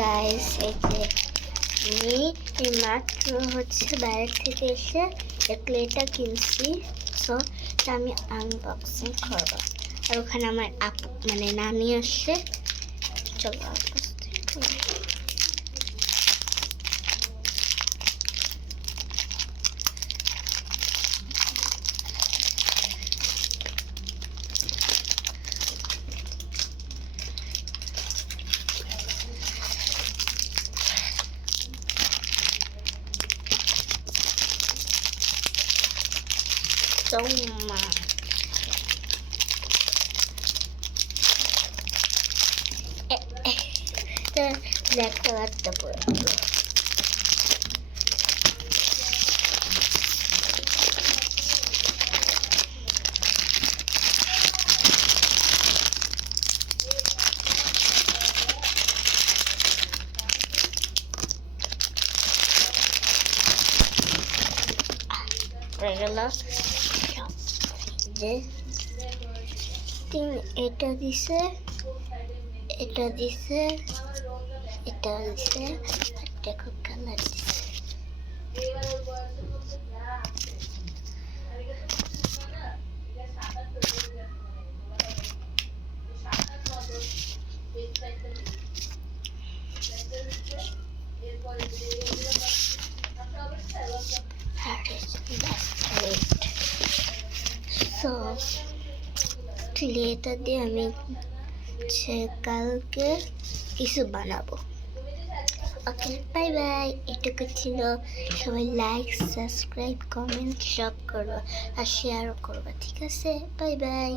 Guys, এই যে আমি এই মাত্র বাইরে থেকে এসে ক্লেটা কিনছি। সো আমি আনবক্সিং করবো। আর ওখানে আমার আপু মানে নানি আসছে। চলো so much. Black color the board. Regular. এটা দিছে, এটা দিছে, এটা দিছে, দেখো কালার দিছে। So ক্লেটা দিয়ে আমি কালকে কিছু বানাবো। ওকে, বাই বাই। এটুকু ছিল। সবাই লাইক, সাবস্ক্রাইব, কমেন্ট সব করো আর শেয়ারও করবো, ঠিক আছে? Bye bye.